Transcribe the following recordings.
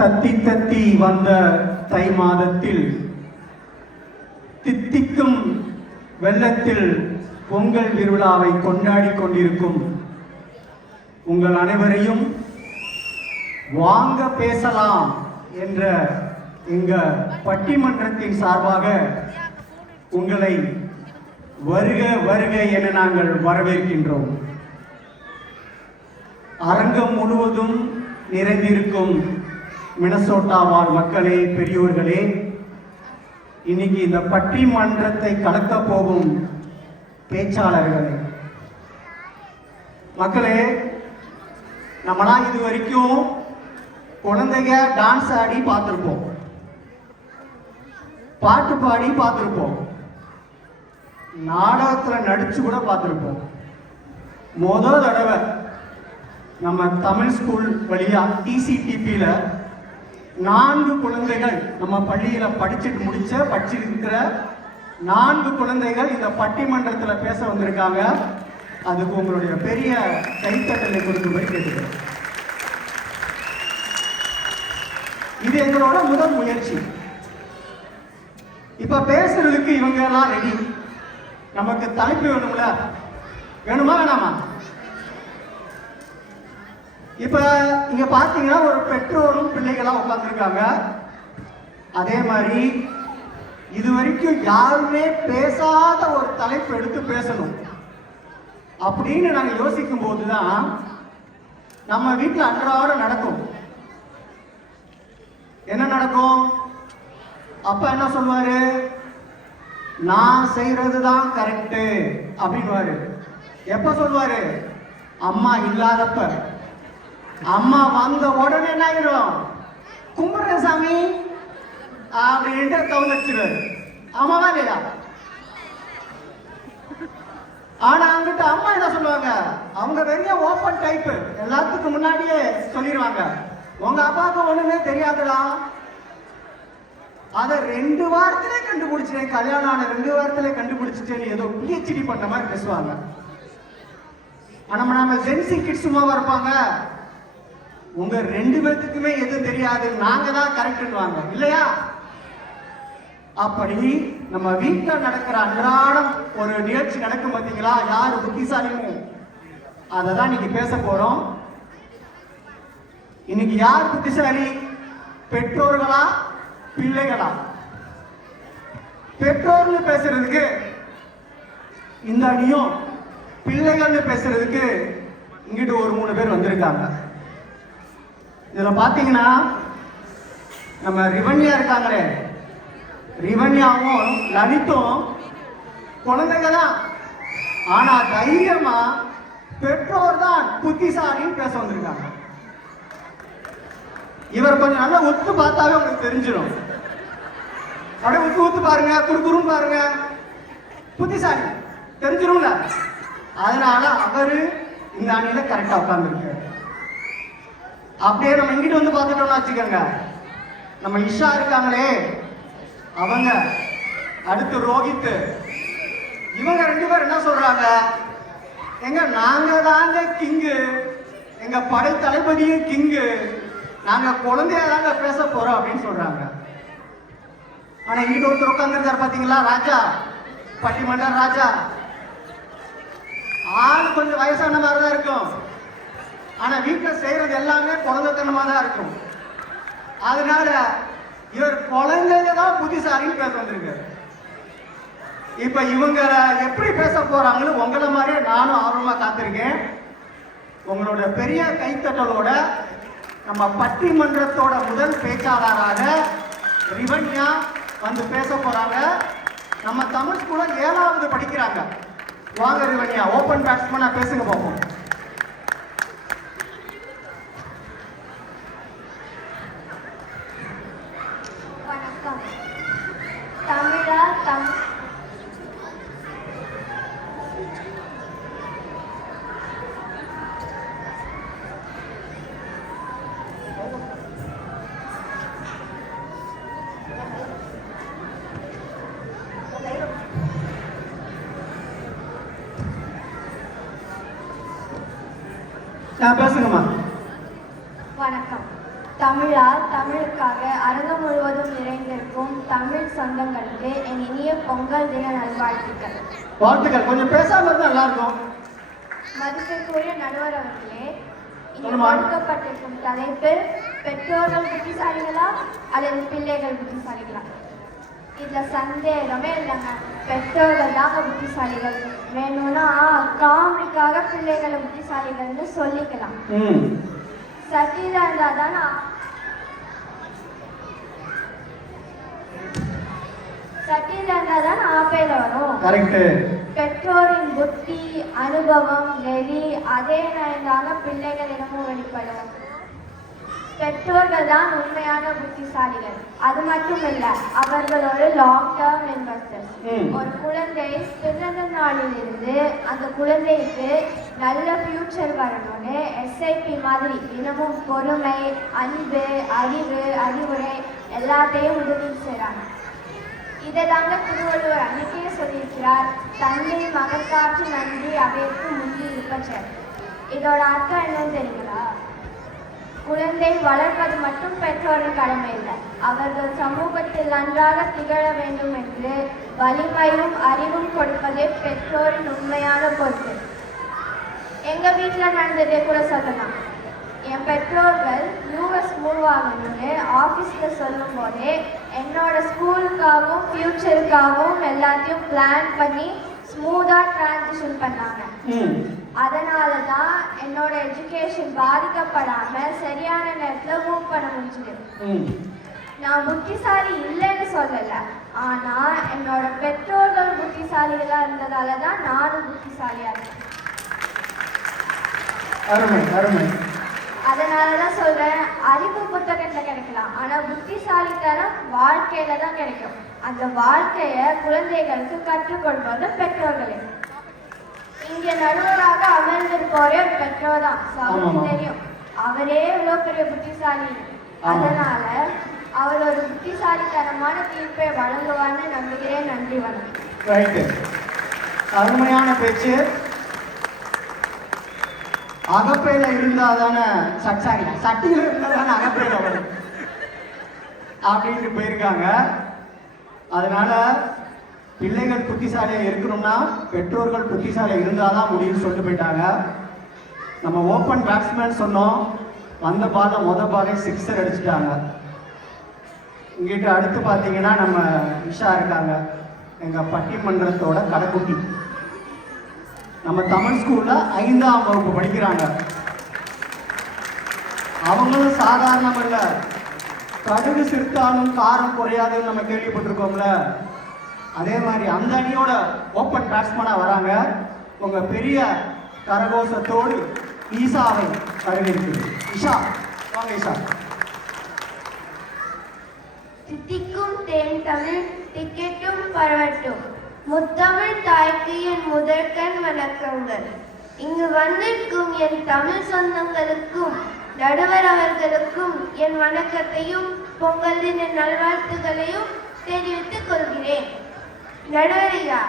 தத்தி தத்தி வந்த தை மாதத்தில் தித்திக்கும் வெள்ளத்தில் பொங்கல் விருவிழாவை கொண்டாடி கொண்டிருக்கும் உங்கள் அனைவரையும் வாங்க பேசலாம் என்ற எங்க பட்டிமன்றத்தின் சார்பாக உங்களை வருக வருக என நாங்கள் வரவேற்கின்றோம். அரங்கம் முழுவதும் நிறைந்திருக்கும் மினசோட்டா வாழ் மக்களே, பெரியோர்களே, இன்னைக்கு இந்த பட்டிமன்றத்தை கலக்க போகும் பேச்சாளர்களே, மக்களே, நம்மளாம் இது வரைக்கும் குழந்தைங்க டான்ஸ் ஆடி பார்த்துருப்போம், பாட்டு பாடி பார்த்துருப்போம், நாடகத்தில் நடிச்சு கூட பார்த்துருப்போம். முதல் தடவை நம்ம தமிழ் ஸ்கூல் வழியா டிசிடிபியில 4 குழந்தைகள் நம்ம பள்ளியில படிச்சிருக்கிற 4 குழந்தைகள் இந்த பட்டிமன்றத்தில் பேச வந்திருக்காங்க. அதுக்கு உங்களுடைய பெரிய கைத்தட்டலை கொடுக்கும்படி கேட்டுக்கிறேன். இது எங்களோட முதல் முயற்சி. இப்ப பேசுறதுக்கு இவங்க எல்லாம் ரெடி. நமக்கு தலைப்பு வேணும்ல, வேணுமா வேணாமா? இப்ப இங்க பாத்தீங்கன்னா ஒரு பெற்றோரும் பிள்ளைகளா உட்கார்ந்துருக்காங்க. அதே மாதிரி இதுவரைக்கும் யாருமே பேசாத ஒரு தலைப்பு எடுத்து பேசணும் அப்படின்னு நாங்க யோசிக்கும் போதுதான் நம்ம வீட்டுல அன்றாட நடக்கும். என்ன நடக்கும்? அப்பா என்ன சொல்லுவாரு? நான் செய்யறதுதான் கரெக்டு அப்படின்வாரு. எப்ப சொல்லுவாரு? அம்மா இல்லாதப்ப. அம்மா வந்த உடனே என்ன ஆயிரும்? கும்பிடுற சாமி அப்படின்ட்டு கவுந்திருவாரு. ஆமாவா இல்லையா? ஆனா அங்கிட்ட அம்மா என்ன சொல்லுவாங்க? அவங்க பெரிய ஓப்பன் டைப், எல்லாத்துக்கும் முன்னாடியே சொல்லிடுவாங்க, உங்க அப்பாவுக்கு ஒண்ணுமே தெரியாதுடா, அதை 2 வாரத்திலே கண்டுபிடிச்சிட்டேன், கல்யாணம் ஆன 2 வாரத்திலே கண்டுபிடிச்சிட்டேன்னு ஏதோ பிஹெச்டி பண்ண மாதிரி பேசுவாங்க. ஆனா நம்ம ஜென்சி கிட்ஸ் சும்மாவா இருப்பாங்க? உங்க 2 பேத்துக்குமே எதுவும் தெரியாது, நாங்க தான் கரெக்ட்னுவாங்க இல்லையா? அப்படி நம்ம வீட்டுல நடக்கிற அன்றாடம் ஒரு நிகழ்ச்சி நடக்கும் பார்த்தீங்களா, யாரு புத்திசாலியும் அதை தான் இன்னைக்கு பேச போறோம். இன்னைக்கு யார் புத்திசாலி? பெற்றோர்களா பிள்ளைகளா? பெற்றோர்னு பேசுறதுக்கு இந்த அணியும், பிள்ளைகள்னு பேசுறதுக்கு இங்கிட்டு ஒரு 3 பேர் வந்திருக்காங்க. இதுல பாத்தீங்கன்னா நம்ம ரிவன்யா இருக்காங்களே, ரிவன்யாவும் லலித்தும் குழந்தைங்க தான். ஆனா தைரியமா பெற்றோர் தான் புத்திசாலின்னு பேச வந்திருக்காங்க. இவர் கொஞ்சம் நல்லா ஒத்து பார்த்தாவே உங்களுக்கு தெரிஞ்சிடும். அப்படியே ஒத்து பாருங்க, குறுகுறும் பாருங்க, புத்திசாலி தெரிஞ்சிடும்ல. அதனால அவரு இந்த அணியில கரெக்டா உட்கார்ந்துருக்காரு. அப்படியே நம்ம இங்கிட்டு வந்து பார்த்துட்டோம்னு வச்சுக்கோங்க, நம்ம இஷா இருக்காங்களே அவங்க, அடுத்து ரோஹித், இவங்க 2 பேர் என்ன சொல்றாங்க? எங்க நாங்க தாங்க கிங்கு, எங்க படை தளபதியே கிங்கு, நாங்க குழந்தையா தாங்க பேச போறோம் அப்படின்னு சொல்றாங்க. ஆனா இங்கிட்ட ஒருத்தர் உட்கார்ந்துருக்காரு பாத்தீங்களா, ராஜா, பட்டிமன்ற ராஜா. ஆள் கொஞ்சம் வயசான மாதிரி தான் இருக்கும், ஆனா வீட்டுல செய்யறது எல்லாமே குழந்தைத்தனமா தான் இருக்கும். அதனால இவர் குழந்தைங்க தான் புத்திசாலின்னு பேச வந்திருக்காரு. இப்ப இவங்க எப்படி பேச போறாங்கன்னு உங்களை மாதிரியே நானும் ஆர்வமா காத்திருக்கேன். உங்களோட பெரிய கைத்தட்டலோட நம்ம பட்டிமன்றத்தோட முதல் பேச்சாளராக ரிவன்யா வந்து பேச போறாங்க. நம்ம தமிழ் ஸ்கூல்ல 7வது படிக்கிறாங்க. வாங்க ரிவன்யா, ஓபன் பேட்ஸ்மேனா பேசுங்க பார்ப்போம். பேசுங்கம்மா. வணக்கம். தமிழால் தமிழுக்காக அரங்கம் முழுவதும் நிறைந்திருக்கும் தமிழ் சொந்தங்களுக்கு என் இனிய பொங்கல் தின நல்வாழ்த்துக்கள். வாழ்த்துக்கள். கொஞ்சம் பேசாம இருந்தா நல்லா இருக்கும். மதிப்பிற்குரிய நடுவர் அவர்களே, இங்கு கொடுக்கப்பட்டிருக்கும் தலைப்பு பெற்றோர்கள் புத்திசாலிகளா அல்லது பிள்ளைகள் புத்திசாலிகளா? இதுல சந்தேகமே இல்லைங்க, பெற்றோர்கள் தாங்க புத்திசாலிகள். வேணும்னா காமெடிக்காக பிள்ளைகளை புத்திசாலிகள்னு சொல்லிக்கலாம். சட்டியில இருந்தாதான் ஆப்பையில வரும். பெற்றோரின் புத்தி, அனுபவம், நெறி அதே நேரமாக பிள்ளைகளிடமும் வெளிப்படும். பெற்றோர்கள் தான் உண்மையான புத்திசாலிகள். அது மட்டும் இல்ல, அவர்கள் ஒரு லாங் டேர்ம் இன்வெஸ்டர்ஸ். ஒரு குழந்தை பிறந்த நாளிலிருந்து அந்த குழந்தைக்கு நல்ல ஃபியூச்சர் வரணும்னு எஸ்ஐபி மாதிரி தினமும் பொறுமை, அன்பு, அறிவு, அறிவுரை எல்லாத்தையும் உதவி செய்றாங்க. இதை தாங்க திருவள்ளுவர் அன்னைக்கே சொல்லியிருக்கிறார், தந்தை மகற்காற்று நன்றி அவைக்கு முந்தி இருப்பச்சர். இதோட அர்த்தம் என்னன்னு தெரியுங்களா? குழந்தை வளர்ப்பது மட்டும் பெற்றோரின் கடமை இல்லை, அவர்கள் சமூகத்தில் நன்றாக திகழ வேண்டும் என்று வலிமையும் அறிவும் கொடுப்பதே பெற்றோரின் உண்மையான பொறுப்பு. எங்க வீட்டுல நடந்ததே கூட சொல்லலாம். என் பெற்றோர்கள் யூஎஸ் மூவ் ஆகணும்னு ஆஃபீஸ்ல சொல்லும் போதே என்னோட ஸ்கூலுக்காகவும் ஃபியூச்சருக்காகவும் எல்லாத்தையும் பிளான் பண்ணி ஸ்மூதா டிரான்சிஷன் பண்ணாங்க. அதனால தான் என்னோட எஜுகேஷன் பாதிக்கப்படாம சரியான நேரத்துல மூவ் பண்ண முடிஞ்சது. நான் புத்திசாலி இல்லைன்னு சொல்லல, ஆனா என்னோட பெற்றோர்கள் புத்திசாலிகளா இருந்ததால தான் நானும் புத்திசாலியா இருக்கேன். அதனாலதான் சொல்றேன், அறிவு புத்தகத்துல கிடைக்கலாம், ஆனா புத்திசாலித்தனம் வாழ்க்கையில தான் கிடைக்கும். அந்த வாழ்க்கைய குழந்தைகளுக்கு கற்றுக் கொடுப்பது பெற்றோர்களே. இங்க நடுவராக அமர்ந்திருப்போரே ஒரு பெற்றோர் தான். தெரியும், அவரே இவ்வளவு பெரிய புத்திசாலி. அதனால அவர் ஒரு புத்திசாலித்தனமான தீர்ப்பை வழங்குவார்னு நம்புகிறேன். நன்றி, வணக்கம். அருமையான பேச்சு. அகப்பையில இருந்தாதானே சட்டியில இருந்தாதானே அகப்பையில வரும் அப்படின்னு போயிருக்காங்க. அதனால பிள்ளைகள் புத்திசாலியா இருக்கணும்னா பெற்றோர்கள் புத்திசாலியா இருந்தாதான் முடியும்னு சொல்லிட்டு போயிட்டாங்க. நம்ம ஓப்பன் பேட்ஸ்மேன் சொன்னோம், வந்த பால பாலே சிக்ஸர் அடிச்சுட்டாங்க. இங்கிட்ட அடுத்து பார்த்தீங்கன்னா நம்ம விஷா இருக்காங்க, எங்க பட்டிமன்றத்தோட கடைக்குட்டி. நம்ம தமிழ் ஸ்கூல்ல 5ஆம் வகுப்பு படிக்கிறாங்க. அவங்களும் சாதாரணம் இல்ல, கடுகு சிறுத்தாலும் காரம் குறையாதுன்னு நம்ம கேள்விப்பட்டிருக்கோம்ல. அதே மாதிரி அந்த அணியோட ஓப்பன் பேட்ஸ்மேனா வராங்க. உங்க பெரிய கரகோஷத்தோடு ஈசாவை வரவேற்கிறது. ஈஷா, வாங்க ஈஷா. தித்திக்கும் தேன் தமிழ் திக்கெட்டும் பரவட்டும். முத்தமிழ் தாய்க்கு என் முதற்கண் வணக்கங்கள். இங்கு வந்திருக்கும் என் தமிழ் சொந்தங்களுக்கும் நடுவர் அவர்களுக்கும் என் வணக்கத்தையும் பொங்கல் தின நல்வாழ்த்துக்களையும் தெரிவித்துக் கொள்கிறேன். நடுவரையா,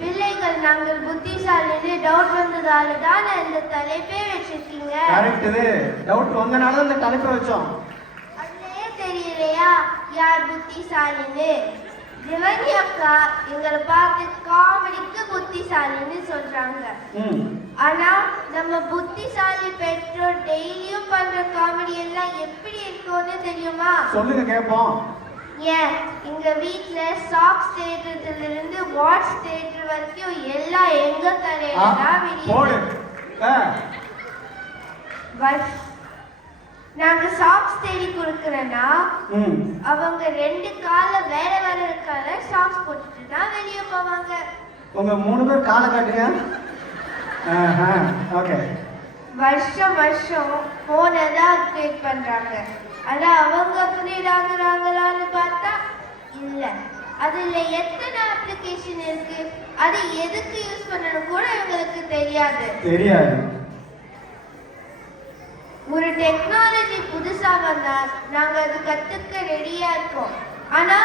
பிள்ளைகள் நாங்கள் புத்திசாலின்னு டவுட் வந்ததால தான் இந்த தலைப்பே வச்சிருக்கீங்க. டவுட் வந்தனால இந்த தலைப்பை வச்சோம். அதுலயே தெரியலையா யார் புத்திசாலின்னு? திவனி அக்கா எங்களை பார்த்து காமெடிக்கு புத்திசாலின்னு சொல்றாங்க. ஆனா நம்ம புத்திசாலி பெற்றோர் டெய்லியும் பண்ற காமெடி எல்லாம் எப்படி இருக்கும்னு தெரியுமா? சொல்லுங்க கேட்போம். ஏன், எங்க வீட்ல சாக்ஸ் தேடுறதுல இருந்து வாட்ச் தேடுற வரைக்கும் எல்லாம் எங்க தலையில தான் விடியுது. நாங்க சாக்ஸ் தேடி கொடுக்கறேன்னா அவங்க 2 கால வேற வேற இருக்கால சாக்ஸ் போட்டுட்டு தான் வெளியே போவாங்க. உங்க 3 பேர் காலை காட்டுங்க. ஓகே. வருஷம் போனை தான் அப்டேட் பண்றாங்க. ஆனா அவங்க அப்டேட் ஆகுறாங்களான்னு பார்த்தா இல்ல. அதுல எத்தனை அப்ளிகேஷன் இருக்கு, அது எதுக்கு யூஸ் பண்ணணும் கூட இவங்களுக்கு தெரியாது. ஒரு டெக்னாலஜி புதுசா வந்தா நாங்க அது கத்துக்க ரெடியா இருக்கோம். ஆனா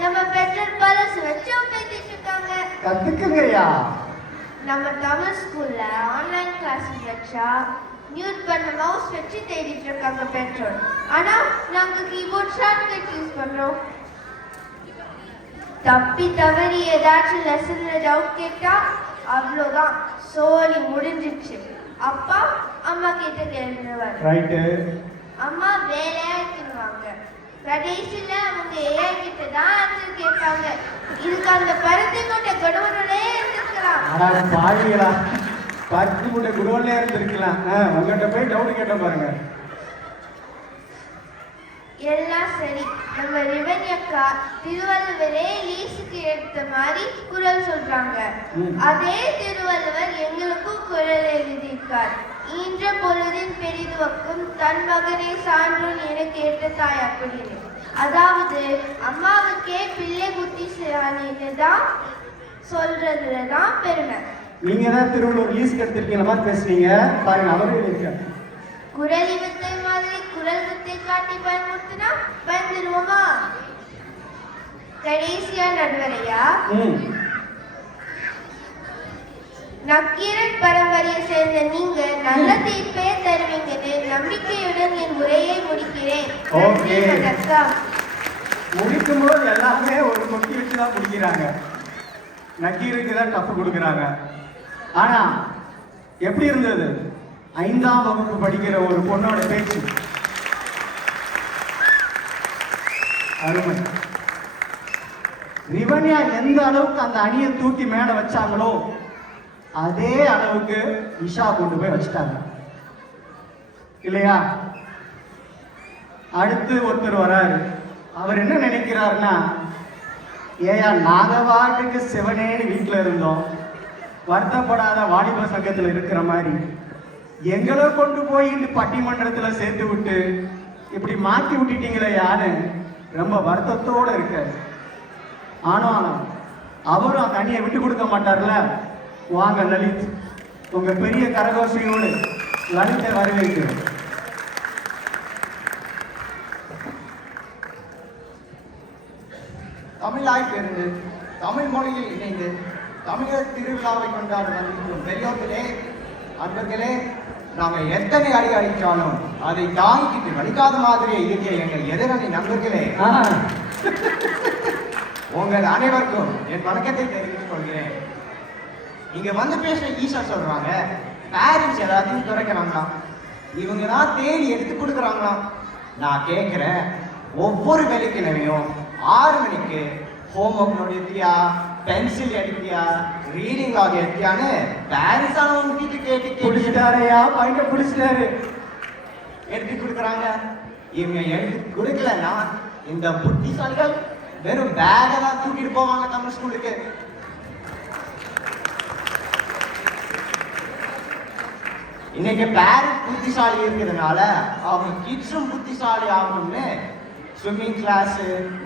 நம்ம பெற்றோர் பலசு வச்சு பேசிட்டு இருக்காங்க. கத்துக்குங்கயா. நம்ம தமிழ் ஸ்கூல்ல ஆன்லைன் கிளாஸ் வச்சா மியூட் பண்ண மவுஸ் வச்சு தேடிட்டு இருக்காங்க பெற்றோர். ஆனா நாங்க கீபோர்ட் ஷார்ட்கட் யூஸ் பண்றோம். தப்பி தவறி ஏதாச்சும் லெசன்ல டவுட் கேட்டா அவ்வளோதான், சோலி முடிஞ்சிச்சு. அப்பா அம்மா கிட்ட கேள்விடுவார். ரைட்டு. அம்மா வேலையாக்கிடுவாங்க. கடைசியில அவங்க ஏஐ கிட்ட தான் ஆன்சர் கேட்பாங்க. இதுக்கு அந்த பருத்தி மூட்டை கொடுவனே இருந்திருக்கலாம். அட பாவிகளா, பருத்தி மூட்டை குடோன்ல இருந்திருக்கலாம். உங்ககிட்ட போய் டவுட் கேட்ட பாருங்க. எல்லாம் சரி, நம்ம ரிவன்யா அக்கா திருவள்ளுவரே லீஸுக்கு எடுத்த மாதிரி குரல் சொல்றாங்க. அதே திருவள்ளுவர் எங்களுக்கும் குரல் எழுதியிருக்கார். ஈன்ற பொழுதின் பெரிதுவக்கும் தன் மகனை சான்றோன் என கேட்ட தாய் அப்படின்னு. அதாவது அம்மாவுக்கே பிள்ளை புத்திசாலின்னு தான் சொல்றதுலதான் பெருமை. நீங்க தான் திருவள்ளுவர் லீஸ்க்கு எடுத்திருக்கீங்க மாதிரி பேசுறீங்க பாருங்க. அவரே இருக்காரு. குரல் வித்தை மாதிரி குரல் வித்தை காட்டி பயன்படுத்தினா பயந்துருவோமா? கடைசியா நடுவரையா, நக்கீரன் பரம்பரையை சேர்ந்த நீங்க நல்ல தீர்ப்பே தருவீங்கன்னு நம்பிக்கையுடன் என் உரையை முடிக்கிறேன். முடிக்கும் போது எல்லாமே ஒரு கொட்டி வச்சுதான் முடிக்கிறாங்க. நக்கீருக்கு தான் தப்பு கொடுக்குறாங்க. ஆனா எப்படி இருந்தது 5ஆம் வகுப்பு படிக்கிற ஒரு பொண்ணோட பேச்சு? அருமை. ரிவன்யா எந்த அளவுக்கு அந்த அணியை தூக்கி மேல வச்சாங்களோ அதே அளவுக்கு இஷா கொண்டு போய் வச்சுட்டாங்க இல்லையா? அடுத்து ஒருத்தர் வராரு. அவர் என்ன நினைக்கிறாருன்னா, ஏயா நாங்க வாட்டுக்கு சிவனேன்னு வீட்டுல இருந்தோம், வருத்தப்படாத வாலிப சங்கத்துல இருக்கிற மாதிரி எங்களை கொண்டு போய் இந்த பட்டிமன்றத்துல சேர்த்து விட்டு இப்படி மாற்றி விட்டுட்டீங்களே யாரு ரொம்ப வருத்தத்தோட இருக்காரு. ஆனாலும் அவரும் அந்த அணியை விட்டு கொடுக்க மாட்டார்ல. வாங்க லலித், உங்க பெரிய கரகோசையோடு லலித்தை வரவேற்கிறோம். தமிழாய் பிறந்து தமிழ் மொழியில் இணைந்து தமிழர் திருவிழாவை கொண்டாட வந்திருக்கும் பெரியோர்களே, அன்பர்களே, நாங்கள் எத்தனை அடி அடித்தாலும் அதை தாங்கிட்டு வலிக்காத மாதிரியே இருக்க எங்கள் எதிரணி நண்பர்களே, உங்கள் அனைவருக்கும் என் வணக்கத்தை தெரிவித்துக் கொள்கிறேன். இங்க வந்து பேச ஈஸா சொல்றாங்க, பேரண்ட்ஸ் எல்லாத்தையும் துறைக்கிறாங்களாம், இவங்க தான் தேடி எடுத்து கொடுக்குறாங்களாம். நான் கேட்கிறேன், ஒவ்வொரு வெள்ளிக்கிழமையும் 6 மணிக்கு ஹோம்ஒர்க் நோட் எடுத்தியா, பென்சில் எடுத்தியா, ரீடிங் லாக் எடுத்தியான்னு பேரண்ட்ஸ் அவங்க வீட்டு கேட்டு பிடிச்சிட்டாரையா பையனை பிடிச்சிட்டாரு எடுத்து கொடுக்குறாங்க. இவங்க எடுத்து கொடுக்கலன்னா இந்த புத்திசாலிகள் வெறும் பேக தான் தூக்கிட்டு போவாங்க தமிழ் ஸ்கூலுக்கு. இன்னைக்கு பேரண்ட் புத்திசாலி இருக்கிறதுனால அவங்க கிட்ஸும் புத்திசாலி ஆகணும்னு ஸ்விம்மிங் கிளாஸ்,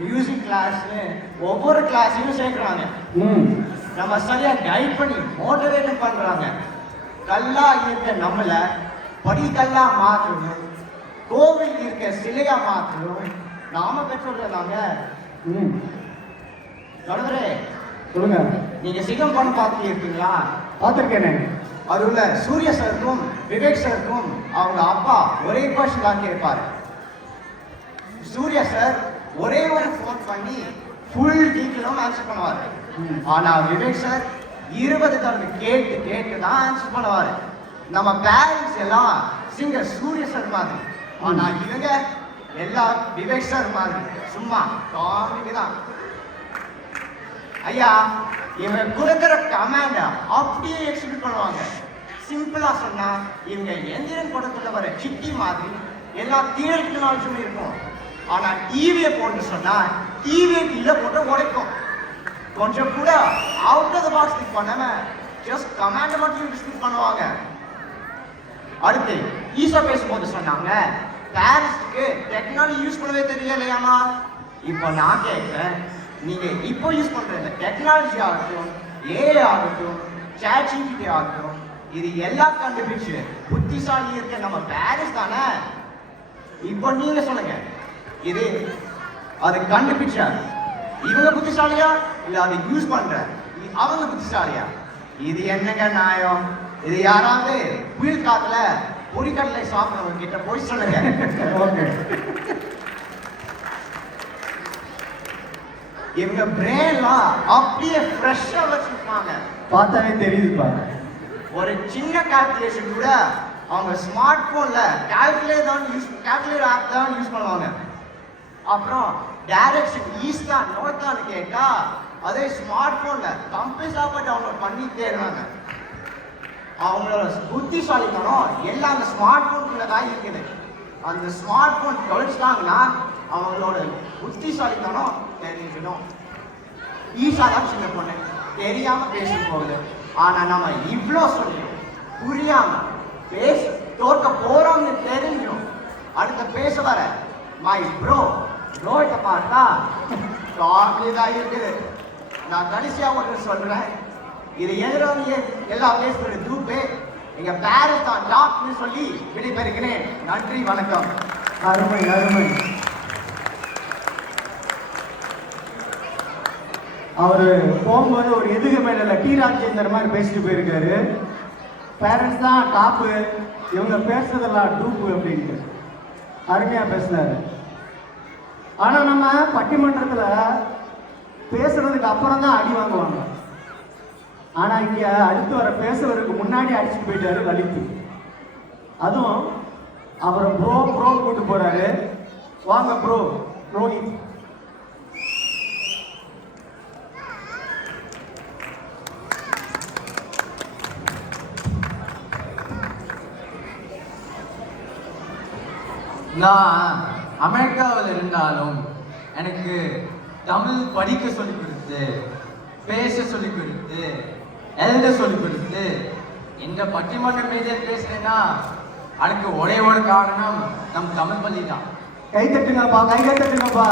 மியூசிக் கிளாஸ்னு ஒவ்வொரு கிளாஸையும் சேர்க்கிறாங்க. நம்ம சரியா கைட் பண்ணி மோட்டிவேட் பண்றாங்க. கல்லா இருக்க நம்மள படிக்கல்லா மாற்றணும், கோவில் இருக்க சிலையா மாற்றணும் நாம பெற்றோர்றாங்க. தொடர்ந்து சொல்லுங்க. நீங்க சிங்கம் படம் பார்த்துருக்கீங்களா? பார்த்துருக்கேனே. அது உள்ள சூரிய சருக்கும் விவேக் சருக்கும் அவங்க அப்பா ஒரே கொஸ்டின் தான் கேட்பாரு. சூர்யா சார் ஒரே ஒரு ஃபோன் பண்ணி ஃபுல் டீட்டெயிலும் ஆன்சர் பண்ணுவாரு. ஆனா விவேக் சார் 20 தடவை கேட்டு கேட்டு தான் ஆன்சர் பண்ணுவாரு. நம்ம பேரண்ட்ஸ் எல்லாம் சிங்கர் சூர்யா சார் மாதிரி, ஆனா இவங்க எல்லாம் விவேக் சார் மாதிரி சும்மா காமெடி தான். ஐயா, இவங்க கொடுக்குற கமாண்ட அப்படியே எக்ஸிக்யூட் பண்ணுவாங்க. சிம்பிளா சொன்னா இவங்க எந்திரன் படத்துல வர சிட்டி மாதிரி எல்லா தியரிட்டிக்கல் நாலேஜும் இருக்கும். ஆனா டிவியை போட்டு சொன்னா டிவியை கீழே போட்டு உடைக்கும். கொஞ்சம் கூட out of the box think பண்ணாம ஜஸ்ட் கமாண்ட் மட்டும் யூஸ் பண்ணுவாங்க. அடுத்து ஈஸா பேசும்போது சொன்னாங்க, பேரண்ட்ஸ்க்கு டெக்னாலஜி யூஸ் பண்ணவே தெரியலையாமா. இப்போ நான் கேட்கிறேன், நீங்க இப்போ யூஸ் பண்ற இந்த டெக்னாலஜி ஆகட்டும், ஏஐ ஆகட்டும், ChatGPT ஆகட்டும், இது எல்லாம் கண்டுபிடிச்சு புத்திசாலி இருக்க நம்ம பேரண்ட்ஸ் தானே. இப்போ நீங்க சொல்லுங்க, இது அது கண்டுபிடிச்சா இவங்க புத்திசாலியா இல்ல அதை யூஸ் பண்ற அவங்க புத்திசாலியா? இது என்னங்க நியாயம்? இது யாராவது புயல் காத்துல பொரிக்கடலை சாப்பிடுறவங்க கிட்ட போய் சொல்லுங்க. ஓகே. இவங்க பிரெயின்லாம் அப்படியே ஃப்ரெஷ்ஷா வச்சிருப்பாங்க. பார்த்தாவே தெரியுதுப்பா. ஒரு சின்ன கால்குலேஷன் கூட அவங்க ஸ்மார்ட் போன்ல கால்குலேட்டர் ஆப் தான் யூஸ் பண்ணுவாங்க. அப்புறம் டைரக்ஷன் ஈஸ்டா நோர்த்தான்னு கேட்டா அதே ஸ்மார்ட் போன்ல கம்பஸ் ஆப்பை டவுன்லோட் பண்ணி தேடுறாங்க. அவங்களோட புத்திசாலித்தனம் எல்லாம் அந்த ஸ்மார்ட் போனுக்குள்ள தான் இருக்குது. அந்த ஸ்மார்ட் போன் தொலைச்சிட்டாங்கன்னா அவங்களோட புத்திசாலித்தனம் தெரிஞ்சிடும். ஈஷா தான் சின்ன பொண்ணு, தெரியாம பேசி போகுது. ஆனா நம்ம இவ்வளோ சொல்லிடும் புரியாம பேச தோற்க போறோம்னு தெரிஞ்சிடும். அடுத்த பேச வர மை ப்ரோட்ட பார்த்தா தான் இருக்குது. நான் கடைசியா ஒன்று சொல்றேன், இது எதிராக எல்லாம் பேசுறது தூப்பே. எங்க பேரண்ட்ஸ் தான் டாக்னு சொல்லி விடைபெறுகிறேன். நன்றி, வணக்கம். அருமை அருமை. அவரு போகும்போது ஒரு எதுக்கு மேல டி ராஜேந்தர் மாதிரி பேசிட்டு போயிருக்காரு. பேரண்ட்ஸ் தான் டாப்பு, இவங்க பேசுறதெல்லாம் டூப்பு அப்படின்ட்டு அருமையா பேசினாரு. ஆனா நம்ம பட்டிமன்றத்துல பேசுறதுக்கு அப்புறம் தான் அடி வாங்குவாங்க. ஆனா இங்க அடுத்து வர பேசுறதுக்கு முன்னாடி அடிச்சுட்டு போயிட்டாரு லலித். அதுவும் அவரை ப்ரோ கூட்டு போறாரு. வாங்க ப்ரோ ரோஹித். நான் அமெரிக்காவில் இருந்தாலும் எனக்கு தமிழ் படிக்க சொல்லிக் கொடுத்து, பேச சொல்லிக் கொடுத்து, எழுத சொல்லிக் கொடுத்து, இந்த பட்டிமன்ற மேஜர் பேசுறேன்னா அதுக்கு ஒரே ஒரு காரணம் நம் தமிழ் பள்ளி தான். கை தட்டுங்கப்பா, கை தட்டுங்கப்பா.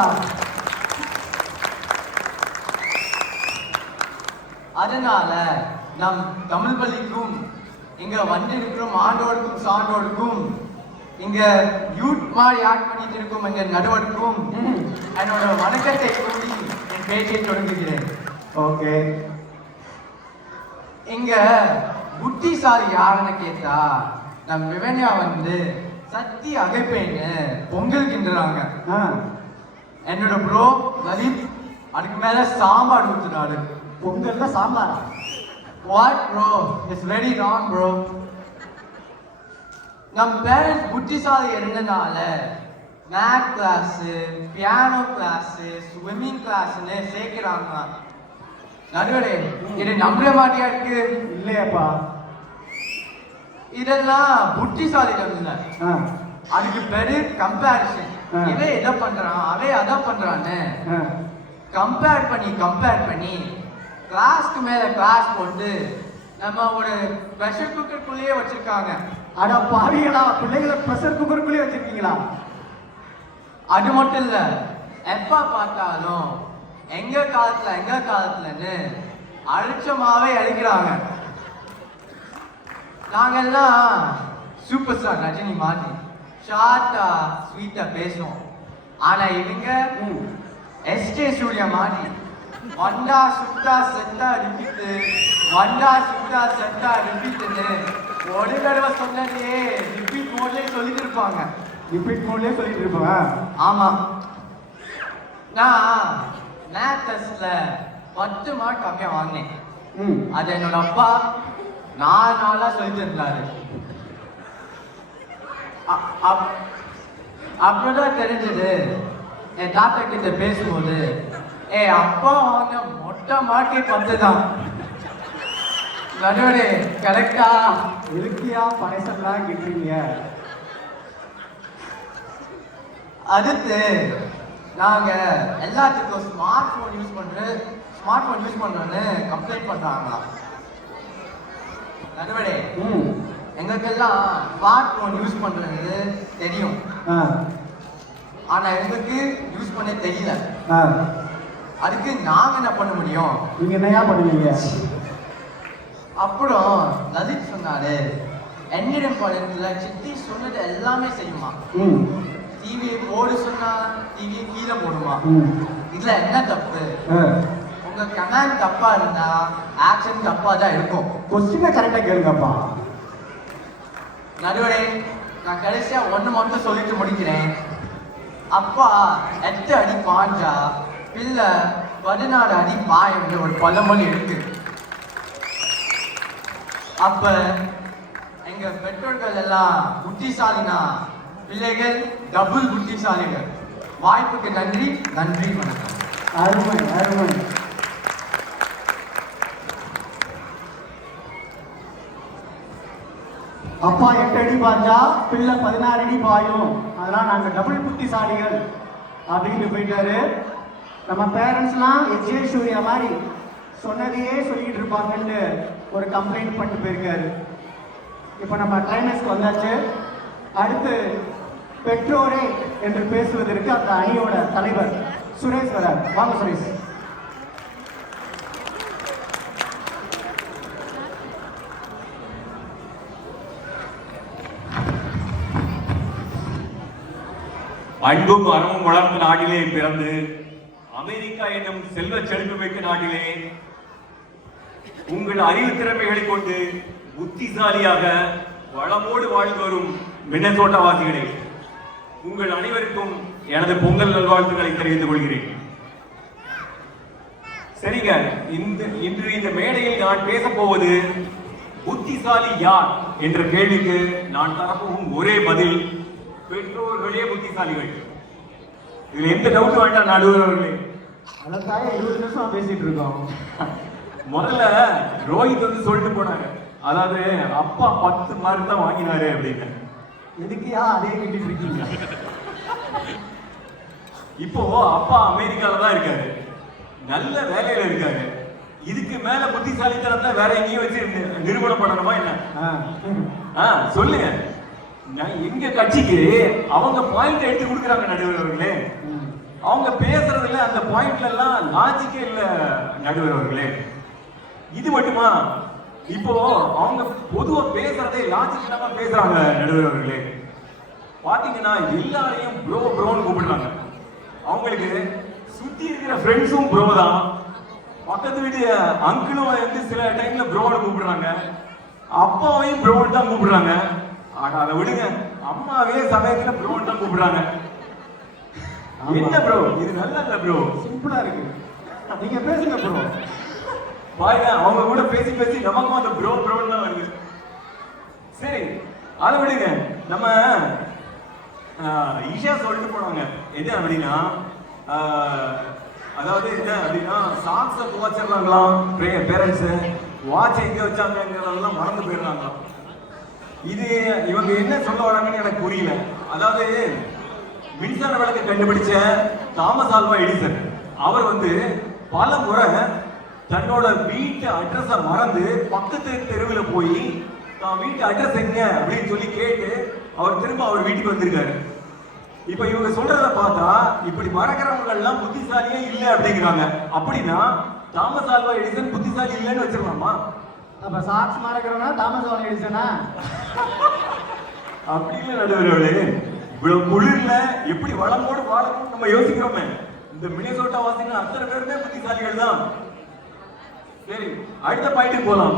அதனால நம் தமிழ் பள்ளிக்கும் இங்க வந்திருக்கும் ஆண்டோருக்கும் சான்றோருக்கும் இங்க யூத் மாதிரி ஆட் பண்ணிட்டு இருக்கும் எங்க நடுவருக்கும் என்னோட வணக்கத்தை கூறி என் பேச்சை தொடங்குகிறேன். ஓகே. இங்க புத்திசாலி யாருன்னு கேட்டா நம் விவன்யா வந்து சத்தி அகைப்பேன்னு பொங்கல் கிண்டுறாங்க. என்னோட ப்ரோ லலித் அதுக்கு மேல சாம்பார் ஊத்துறாரு. பொங்கல்ல சாம்பாரா? What bro, it's very wrong bro. நம் பேரண்ட்ஸ் புத்திசாலி இருந்தனால math class, piano class, swimming கிளாஸ்ன்னு சேர்க்கிறாங்க. நடுவரே, இது நம்புற மாதிரியா இருக்கு? இல்லையாப்பா. இதெல்லாம் புத்திசாலிகள் இல்ல, அதுக்கு பேரு கம்பேரிசன். இவன் எதை பண்றான், அவன் அதை பண்றான்னு கம்பேர் பண்ணி கிளாஸ்க்கு மேல கிளாஸ் போட்டு நம்ம ஒரு ப்ரெஷர் குக்கருக்குள்ளேயே வச்சிருக்காங்க. அட பாவிகளா, பிள்ளைகளை ப்ரெஷர் குக்கருக்குள்ளேயே வச்சிருக்கீங்களா? அது மட்டும் இல்ல, எப்ப பார்த்தாலும் எங்க காலத்துலன்னு அழிச்சமாவே அழிக்கிறாங்க. நாங்கெல்லாம் சூப்பர் ஸ்டார் ரஜினி மாதிரி ஷார்ட்டா ஸ்வீட்டா பேசுவோம். ஆனா இவங்க எஸ்டே சூர்யா மாதிரி வண்டா சுட்டா செட்டா ரிப்பீட்டு, வண்டா சுட்டா செட்டா ரிப்பீட்டுன்னு ஒரு தடவை சொன்னதே ரிப்பீட் மோட்லயே சொல்லிட்டு இருப்பாங்க. ஆமா. நான் மேத் டெஸ்ட்ல 10 மார்க் கம்மியா வாங்கினேன். அது என்னோட அப்பா 4 நாளா சொல்லிட்டு இருந்தாரு. அப்படிதான் தெரிஞ்சது. என் தாத்தா கிட்ட பேசும்போது அப்பா வாங்க மொட்டை மார்க்கே 10 தான். நடுவரே கரெக்டா? எதுக்கியா பனைசெல்லாம் கிட்டீங்க? அடுத்து நாங்க எல்லாத்துக்கும் ஸ்மார்ட் போன் யூஸ் பண்றோன்னு கம்ப்ளைண்ட் பண்றாங்களா? நடுவரே, எங்களுக்கெல்லாம் ஸ்மார்ட் போன் யூஸ் பண்றது தெரியும், ஆனா எங்களுக்கு யூஸ் பண்ண தெரியல. அதுக்கு நாங்க என்ன பண்ண முடியும்? நீங்க என்னையா பண்ணுவீங்க? அப்புறம் லலித் சொன்னாரு, என்னிடம் படத்துல சித்தி சொன்னது எல்லாமே செய்யுமா. டிவியை போடு சொன்னா டிவியை கீழே போடுமா. இதுல என்ன தப்பு? உங்க கமாண்ட் தப்பா இருந்தா ஆக்ஷன் தப்பா தான் இருக்கும். கொஸ்டினை கரெக்டா கேளுங்கப்பா. நடுவரே, நான் கடைசியா ஒண்ணு மட்டும் சொல்லிட்டு முடிக்கிறேன். அப்பா 8 அடி பாஞ்சா பிள்ளை 14 அடி பாயம்னு ஒரு பழமொழி இருக்கு. அப்ப எங்க பெற்றோர்கள் எல்லாம் புத்திசாலினா பிள்ளைகள் டபுள் புத்திசாலிகள். வாய்ப்புக்கு நன்றி, நன்றி, வணக்கம். அருமை அருமை. அப்பா 8 அடி பாஞ்சா பிள்ளை 16 அடி பாயும், அதெல்லாம் நாங்க டபுள் புத்திசாலிகள் அப்படின்னு போயிட்டாரு. நம்ம பேரண்ட்ஸ்லாம் எஜ்ஜே சூர்யா மாதிரி சொன்னதையே சொல்லிட்டு இருப்பாங்கன்னு ஒரு கம்ப்ளைண்ட் பண்ணிட்டு போயிருக்காரு. இப்போ நம்ம கிளைமேக்ஸ்க்கு வந்தாச்சு. அடுத்து பெற்றோரே என்று பேசுவதற்கு அந்த அணியோட தலைவர் சுரேஷ் வரார். வாங்க சுரேஷ். அன்பும் அறமும் வளர்ந்த நாட்டிலே பிறந்து அமெரிக்கா என்னும் செல்வ செழிப்பு மிக்க நாட்டிலே உங்கள் அறிவு திறமைகளை கொண்டு புத்திசாலியாக வளமோடு வாழ்ந்து வரும் மின்னசோட்டா வாசிகளே, உங்கள் அனைவருக்கும் எனது பொங்கல் நல்வாழ்த்துக்களை தெரிவித்துக் கொள்கிறேன். சரிங்க, இன்று இந்த மேடையில் நான் பேச போவது புத்திசாலி யார் என்ற கேள்விக்கு நான் தரப்போகும் ஒரே பதில், பெற்றோர்களே புத்திசாலிகள். இதுல எந்த டவுட் வேண்டாம் நடுவர் அவர்களே. அதான் 20 நிமிஷம் பேசிட்டு இருக்கோம். முதல்ல ரோஹித் வந்து சொல்லிட்டு போனாங்க, அதாவது அப்பா 10 மார்க் தான் வாங்கினாரு அப்படின்னு. எதுக்கியா அதே கேட்டுட்டு இருக்கீங்க? இப்போ அப்பா அமெரிக்கால தான் இருக்காரு, நல்ல வேலையில இருக்காரு. இதுக்கு மேல புத்திசாலித்தனத்தை வேற எங்கேயும் வச்சு நிரூபணம் பண்ணணுமா என்ன? சொல்லுங்க. எங்க கட்சிக்கு அவங்க பாயிண்ட் எடுத்து கொடுக்குறாங்க நடுவர் அவர்களே. அவங்க பேசுறதுல அந்த பாயிண்ட்ல எல்லாம் லாஜிக்கே இல்ல நடுவர் அவர்களே. இது மட்டுமா, இப்போ அவங்க பொதுவா பேசுறதே லாஜிக் இல்லாம பேசுறாங்க நடுவர் அவர்களே. பாத்தீங்கன்னா எல்லாரையும் ப்ரோ ப்ரோன்னு கூப்பிடுறாங்க. அவங்களுக்கு சுத்தி இருக்கிற ஃப்ரெண்ட்ஸும் ப்ரோ தான், பக்கத்து வீட்டு அங்கிளும் வந்து சில டைம்ல ப்ரோன்னு கூப்பிடுறாங்க, அப்பாவையும் ப்ரோன்னு தான் கூப்பிடுறாங்க. ஆனா அதை விடுங்க, அம்மாவே சமயத்துல ப்ரோன்னு தான் கூப்பிடுறாங்க. என்ன ப்ரோ இது நல்லா இல்ல ப்ரோ. சிம்பிளா இருக்கு, நீங்க பேசுங்க ப்ரோ. பாருங்க, அவங்க கூட பேசி பேசி நமக்கும் அந்த ப்ரோ ப்ரோன்னு தான் வருது. சரி, அதை விடுங்க. நம்ம ஈஷா சொல்லிட்டு போனாங்க என்ன அப்படின்னா, அதாவது என்ன அப்படின்னா சாக்ஸை துவச்சிடறாங்களாம் பேரண்ட்ஸ், வாட்ச் எங்க வச்சாங்கிறதெல்லாம் மறந்து போயிடுறாங்களாம். இது இவங்க என்ன சொல்ல வராங்கன்னு எனக்கு புரியல. அதாவது மின்சார விளக்கை கண்டுபிடிச்ச தாமஸ் ஆல்வா எடிசன் அவர் வந்து பல முறை தன்னோட வீட்டு அட்ரஸை மறந்து பக்கத்து தெருவில் போய் தான் வீட்டு அட்ரஸ் எங்க அப்படின்னு சொல்லி கேட்டு அவர் திரும்ப அவர் வீட்டுக்கு வந்திருக்காரு. இப்ப இவங்க சொல்றத பார்த்தா இப்படி மறக்கிறவங்க எல்லாம் புத்திசாலியே இல்லை அப்படிங்கிறாங்க. அப்படின்னா தாமஸ் ஆல்வா எடிசன் புத்திசாலி இல்லைன்னு வச்சிடலாமா? அப்ப சாக்ஸ் மறக்கிறோம்னா தாமஸ் ஆல்வா எடிசனா? அப்படி இல்லை நடுவர்களே. இவ்வளவு குளிர்ல எப்படி வளமோடு வாழணும்னு நம்ம யோசிக்கிறோமே, இந்த மினசோட்டா வாசிகள் அத்தனை பேருமே புத்திசாலிகள் தான். சரி, அடுத்த பாயிண்ட் போலாம்.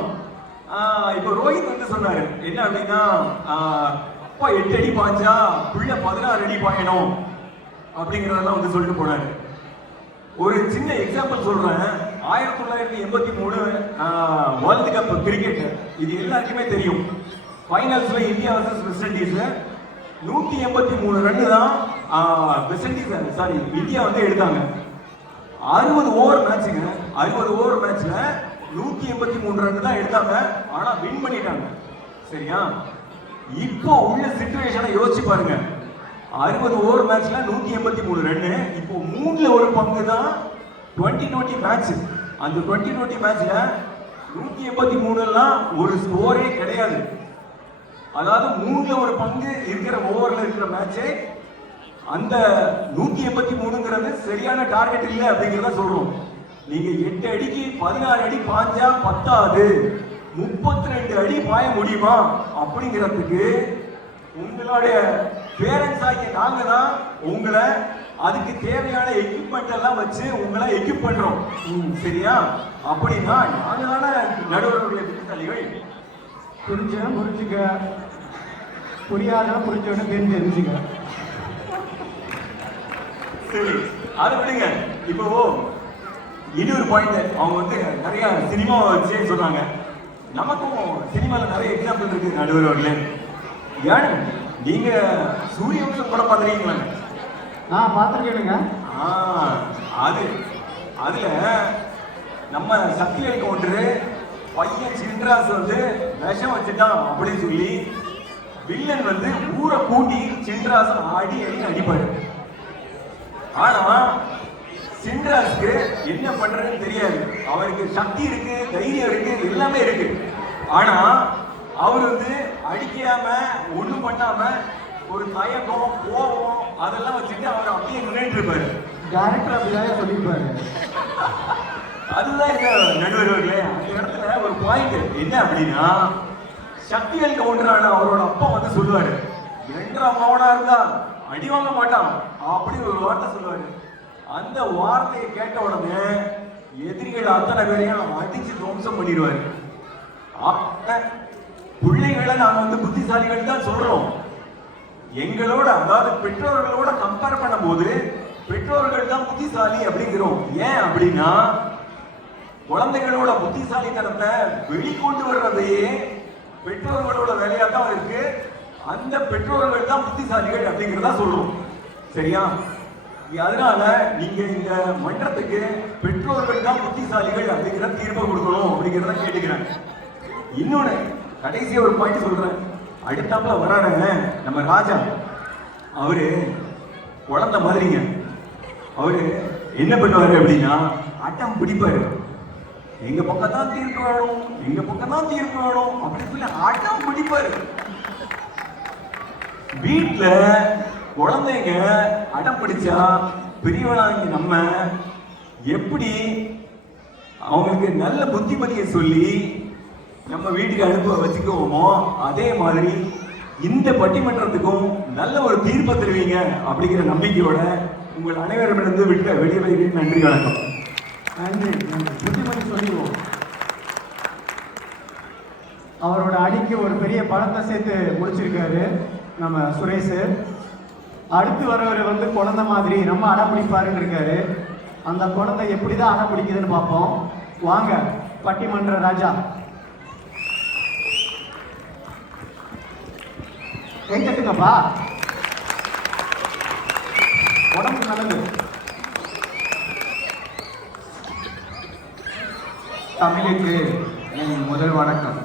இப்ப ரோஹித் வந்து சொன்னாரு என்ன அப்படின்னா, அப்பா 8 அடி பாஞ்சா புள்ள 16 அடி பாயணும் அப்படிங்கறதெல்லாம் வந்து சொல்லிட்டு போனாரு. ஒரு சின்ன எக்ஸாம்பிள் சொல்றேன். 1983 வேர்ல்டு கப் கிரிக்கெட், இது எல்லாருக்குமே தெரியும். ஃபைனல்ஸ்ல India versus West Indies 183 run தான் வெஸ்ட் இண்டீஸ் சாரி இந்தியா வந்து எடுத்தாங்க. 60 ஓவர் மேட்சுங்க. 60 ஓவர் மேட்ச்ல 183 ரன் தான் எடுத்தாங்க, ஆனா வின் பண்ணிட்டாங்க. சரியா? இப்போ உள்ள சிச்சுவேஷனை யோசிச்சு பாருங்க. 60 ஓவர் மேட்ச்ல 183 ரன். இப்போ 3ல ஒரு பங்கு தான் 2020 மேட்ச். அந்த 2020 மேட்ச்ல 183 எல்லாம் ஒரு ஸ்கோரே கிடையாது. அதாவது 3ல ஒரு பங்கு இருக்கிற ஓவர்ல இருக்கிற மேட்சே அந்த 183ங்கிறது சரியான டார்கெட் இல்லை அப்படிங்கிறத சொல்றோம். நீங்க 8 அடிக்கு 16 அடி பாஞ்சா பத்தாது, 32 அடி பாய முடியுமா அப்படிங்கிறதுக்கு உங்களுடைய பேரண்ட்ஸ் ஆகிய நாங்க தான் உங்களை அதுக்கு தேவையான எக்யூப்மெண்ட் எல்லாம் வச்சு உங்களை எக்யூப் பண்றோம். சரியா? அப்படின்னா நாங்க தானே நடுவர்களை புத்திசாலிகள். புரிஞ்சுக்க புரியாதான் புரிஞ்சோன்னு தெரிஞ்சு தெரிஞ்சுக்க. சரி, அதை விடுங்க. இப்போ இனி ஒரு பாயிண்ட், அவங்க வந்து நிறைய சினிமா வச்சு சொன்னாங்க. நமக்கும் சினிமாவில் நிறைய எக்ஸாம்பிள் இருக்கு நடுவர் அவர்களே. ஏன்னு நீங்க சூரிய வம்சம் படம் பார்த்துருக்கீங்களா? பார்த்துருக்கேனுங்க. அதுல நம்ம சக்திவேல் ஒன்று பையன் சின்ராஸ் வந்து விஷம் வச்சுட்டான் அப்படின்னு சொல்லி வில்லன் வந்து ஊரை கூட்டி சின்ராஸ் அடி அடிப்பாரு. ஆனா சின்ராஸ்க்கு என்ன பண்றதுன்னு தெரியாது. அவருக்கு சக்தி இருக்கு, தைரியம் இருக்கு, எல்லாமே இருக்கு. ஆனா அவர் வந்து அடிக்காம ஒண்ணும் பண்ணாம ஒரு தயக்கம், கோபம் அதெல்லாம் வச்சுட்டு அவர் அப்படியே முன்னேற்று இருப்பாரு. டேரக்டர் அப்படிதான் சொல்லியிருப்பாரு. அதுதான் இந்த நடுவர்களே, அந்த இடத்துல ஒரு பாயிண்ட் என்ன அப்படின்னா, சக்திவேல் கவுண்டரான அவரோட அப்பா வந்து சொல்லுவாரு, என்றாம் மகனா இருந்தா அடி வாங்க மாட்டான் அப்படி ஒரு வார்த்தை சொல்லுவாரு. அந்த வார்த்தையை கேட்ட உடனே எதிரிகள் அத்தனை பேரையும் அடிச்சு துவம்சம் பண்ணிடுவாரு. பிள்ளைகளை நாங்க வந்து புத்திசாலிகள் தான் சொல்றோம். எங்களோட, அதாவது பெற்றோர்களோட கம்பேர் பண்ணும்போது பெற்றோர்கள் தான் புத்திசாலி அப்படிங்கிறோம். ஏன் அப்படின்னா குழந்தைகளோட புத்திசாலித்தனத்தை வெளிக்கொண்டு வர்றதையே பெற்றோர்களோட வேலையா தான் இருக்கு. அந்த பெற்றோர்கள் தான் புத்திசாலிகள் அப்படிங்கிறதா சொல்றோம். சரியா? அதனால நீங்க இந்த மன்றத்துக்கு பெற்றோர்கள் தான் புத்திசாலிகள் அப்படிங்கிற தீர்ப்பை கொடுக்கணும் அப்படிங்கிறத கேட்டுக்கிறேன். இன்னொன்னு கடைசியா ஒரு பாயிண்ட் சொல்றேன். அடுத்தாப்புல வரானுங்க நம்ம ராஜா, அவரு குழந்தை மாதிரிங்க. அவரு என்ன பண்ணுவாரு அப்படின்னா அட்டம் பிடிப்பாரு. எங்க பக்கம் தான் தீர்ப்பு வேணும், எங்க பக்கம் தான் தீர்ப்பு வேணும் அப்படின்னு சொல்லி அட்டம் பிடிப்பாரு. வீட்டுல குழந்தைங்க அடம் பிடிச்சா பெரியவனாங்க நம்ம எப்படி அவங்களுக்கு நல்ல புத்திமதியை சொல்லி நம்ம வீட்டுக்கு அனுப்ப வச்சுக்குவோமோ, அதே மாதிரி இந்த பட்டிமன்றத்துக்கும் நல்ல ஒரு தீர்ப்பை தருவீங்க அப்படிங்கிற நம்பிக்கையோட உங்கள் அனைவரிடமிருந்து விட்டு வெளியே வருகிறேன். நன்றி, வணக்கம். நன்றி. புத்திமதி சொல்லிடுவோம். அவரோட அடிக்கு ஒரு பெரிய பணத்தை சேர்த்து முடிச்சிருக்காரு நம்ம சுரேஷ். அடுத்து வரவர் வந்து குழந்தை மாதிரி நம்ம அடம் பிடிப்பாருன்னு இருக்காரு. அந்த குழந்தை எப்படிதான் அடம் பிடிக்குதுன்னு பார்ப்போம். வாங்க பட்டிமன்ற ராஜா. கை தட்டுங்கப்பா, உடம்பு நல்லது. தமிழுக்கு என் முதல் வணக்கம்.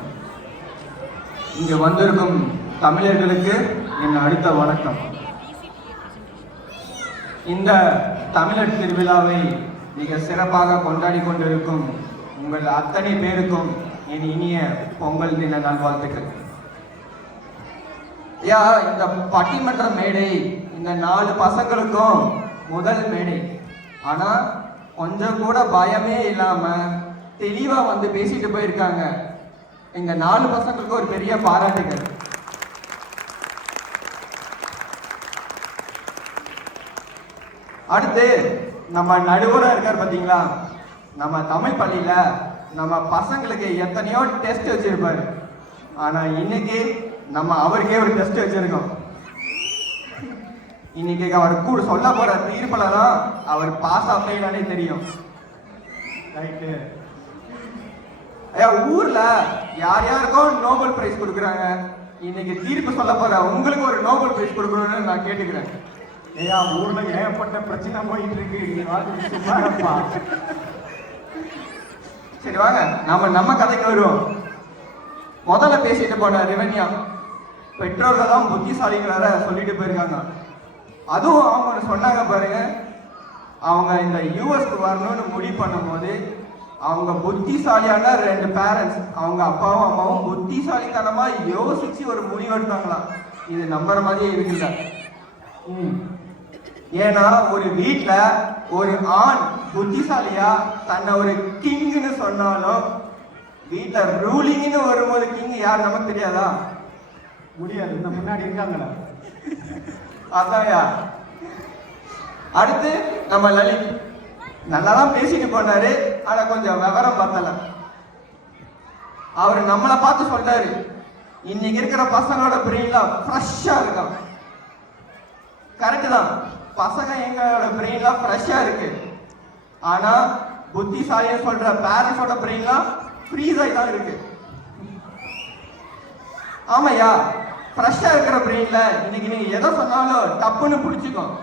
இங்கு வந்திருக்கும் தமிழர்களுக்கு என் அடுத்த வணக்கம். இந்த தமிழர் திருவிழாவை மிக சிறப்பாக கொண்டாடி கொண்டிருக்கும் உங்கள் அத்தனை பேருக்கும் என் இனிய பொங்கல் தின நல்வாழ்த்துக்கள். ஐயா, இந்த பட்டிமன்ற மேடை இந்த 4 பசங்களுக்கும் முதல் மேடை. ஆனா கொஞ்சம் கூட பயமே இல்லாம தெளிவா வந்து பேசிட்டு போயிருக்காங்க. இந்த 4 பசங்களுக்கு ஒரு பெரிய பாராட்டுகள். அடுத்து நம்ம நடுவரா இருக்கார் பாத்தீங்களா, நம்ம தமிழ் பள்ளியில நம்ம பசங்களுக்கு எத்தனையோ டெஸ்ட் வச்சிருப்பாரு. ஆனா இன்னைக்கு நம்ம அவருக்கே ஒரு டெஸ்ட் வச்சிருக்கோம். இன்னைக்கு அவர் கூட சொல்ல போற தீர்ப்புல தான் அவர் பாஸ் ஆகலைன்னு தெரியும். ரைட்டு. ஐயா, ஊர்ல யார் யாருக்கும் நோபல் பிரைஸ் கொடுக்குறாங்க. இன்னைக்கு தீர்ப்பு சொல்ல போற உங்களுக்கு ஒரு நோபல் பிரைஸ் கொடுக்கணும்னு நான் கேட்டுக்கிறேன். ஐயா, ஊர்ல ஏகப்பட்ட பிரச்சனை போயிட்டு இருக்கு. சும்மா இருப்பா. சரி வாங்க நம்ம கதைக்கு வருவோம். முதல்ல பேசிட்டு போன ரெவன்யா, பெற்றோர்கள் தான் புத்திசாலிகளார சொல்லிட்டு போயிருக்காங்க. அதுவும் அவங்க சொன்னாங்க பாருங்க, அவங்க இந்த யூஎஸ்க்கு வரணும்னு முடிவு பண்ணும்போது அவங்க புத்திசாலியான 2 பேரண்ட்ஸ், அவங்க அப்பாவும் அம்மாவும் புத்திசாலித்தனமா யோசிச்சு ஒரு முடிவு எடுத்தாங்களாம். இது நம்புற மாதிரியே இருக்குல்ல. ஏன்னா ஒரு வீட்டுல ஒரு ஆண் புத்திசாலியா தன்னை ஒரு கிங்னு சொன்னாலும் வீட்டுல ரூலிங்னு வரும்போது கிங் யார் நமக்கு தெரியாதா? முடியாது. இந்த முன்னாடி இருக்காங்களா? அதான்யா. அடுத்து நம்ம லலித் நல்லாதான் பேசிட்டு போனாரு. ஆனா கொஞ்சம் விவரம் பத்தல. அவர் நம்மளை பார்த்து சொல்றாரு, இன்னைக்கு இருக்கிற பசங்களோட பிரெயின்லாம் ஃப்ரெஷ்ஷா இருக்கான். கரெக்ட் தான், பசங்க எங்களோட பிரெயின்லாம் ஃப்ரெஷ்ஷா இருக்கு. ஆனா புத்திசாலின்னு சொல்ற பேரண்ட்ஸோட பிரெயின்லாம் ஃப்ரீஸ் ஆகி தான் இருக்கு. ஆமாய்யா, ஃப்ரெஷ்ஷா இருக்கிற பிரெயின்ல இன்னைக்கு நீங்க எதை சொன்னாலும் டப்புன்னு பிடிச்சிக்கும்.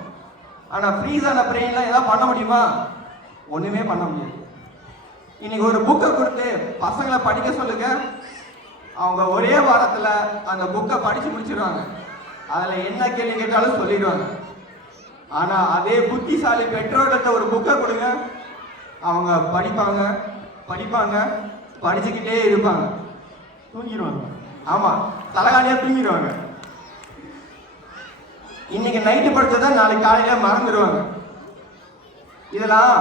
ஆனா ஃப்ரீஸ் ஆன பிரெயின்ல எதாவது பண்ண முடியுமா? ஒண்ணுமே பண்ண முடியாது. இன்னைக்கு ஒரு புக்கை கொடுத்து பசங்களை படிக்க சொல்லுங்க, அவங்க ஒரே வாரத்துல அந்த புக்கை படிச்சு முடிச்சிருவாங்க. அதுல என்ன கேள்வி கேட்டாலும் சொல்லிடுவாங்க. ஆனா அதே புத்திசாலி பெற்றோர்கிட்ட ஒரு புக்கை கொடுங்க, அவங்க படிப்பாங்க படிப்பாங்க படிச்சுக்கிட்டே இருப்பாங்க, தூங்கிடுவாங்க. ஆமா, தலகாணியா தூங்கிடுவாங்க. இன்னைக்கு நைட்டு படிச்சதை நாளைக்கு காலையில மறந்துடுவாங்க. இதெல்லாம்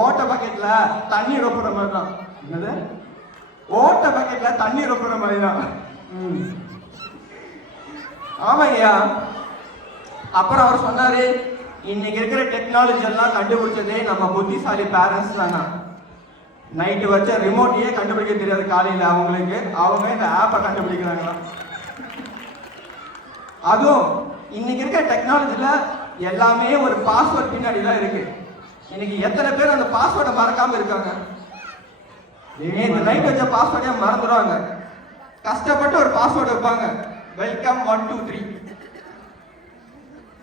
ஓட்ட பக்கெட்ல தண்ணி ரொப்புற மாதிரி தான். என்னது? ஓட்ட பக்கெட்ல தண்ணி ரொப்புற மாதிரி தான். ஆமாங்கய்யா. அப்புறம் அவர் சொன்னாரு, இன்னைக்கு இருக்கிற டெக்னாலஜி எல்லாம் கண்டுபிடிச்சதே நம்ம புத்திசாலி பேரண்ட்ஸ் தானா. நைட்டு வச்ச ரிமோட்டையே கண்டுபிடிக்க தெரியாது காலையில அவங்களுக்கு, அவங்க இந்த ஆப்பை கண்டுபிடிக்கிறாங்களாம். அதுவும் இன்னைக்கு இருக்க டெக்னாலஜில எல்லாமே ஒரு பாஸ்வேர்ட் பின்னாடி தான் இருக்கு. இன்னைக்கு எத்தனை பேர் அந்த பாஸ்வேர்டை மறக்காம இருக்காங்க? நேற்று நைட் வச்ச பாஸ்வேர்டே மறந்துடுவாங்க. கஷ்டப்பட்டு ஒரு பாஸ்வேர்டு வைப்பாங்க, வெல்கம் 1 2 3.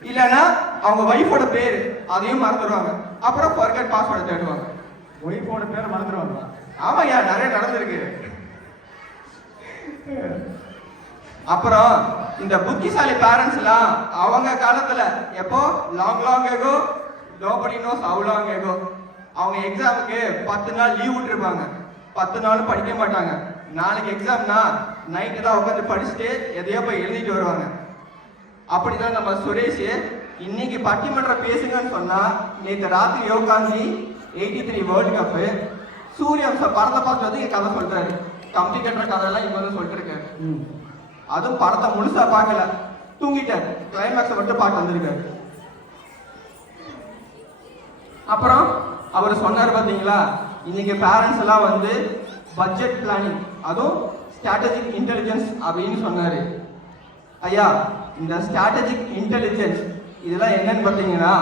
இல்லைன்னா அவங்க ஒய்ஃபோட பேர் அதையும் மறந்துடுவாங்க. அப்புறம் ஃபர்கெட் பாஸ்வேர்டை தேடுவாங்க. ஒய்ஃபோட பேரை மறந்துடுவாங்க. ஆமாய்யா, நிறைய நடந்திருக்கு. அப்புறம் இந்த புத்திசாலி பேரண்ட்ஸ் எல்லாம் அவங்க காலத்துல எப்போ லாங் ஏகோ, நோபடி நோஸ் ஹவ் லாங் ஏகோ, அவங்க எக்ஸாமுக்கு 10 நாள் லீவ் விட்டுருப்பாங்க. 10 நாளும் படிக்க மாட்டாங்க. நாளைக்கு எக்ஸாம்னா நைட்டு தான் உட்காந்து படிச்சுட்டு எதையோ போய் எழுதிட்டு வருவாங்க. அப்படிதான் நம்ம சுரேஷ் இன்னைக்கு பட்டிமன்றம் பேசுங்கன்னு சொன்னா நேற்று ராத்திரி உட்காந்து 83 வேர்ல்டு கப்பு சூரியவம்சம் படத்தை பார்த்து வந்து கதை சொல்றாரு. கம்பி கட்டுற கதையெல்லாம் இங்க வந்து சொல்லிட்டு இருக்காரு. அதுவும் படத்தை முழுசா பார்க்கல, தூங்கிட்டாரு. கிளைமேக்ஸை மட்டும் பார்த்து வந்திருக்காரு. அப்புறம் அவர் சொன்னார் பாத்தீங்களா, இன்னைக்கு பேரண்ட்ஸ் எல்லாம் வந்து பட்ஜெட் பிளானிங், அதுவும் ஸ்ட்ராட்டஜிக் இன்டெலிஜென்ஸ் அப்படின்னு சொன்னாரு. ஐயா, இந்த ஸ்ட்ராட்டஜிக் இன்டெலிஜென்ஸ் இதெல்லாம் என்னன்னு பார்த்தீங்கன்னா,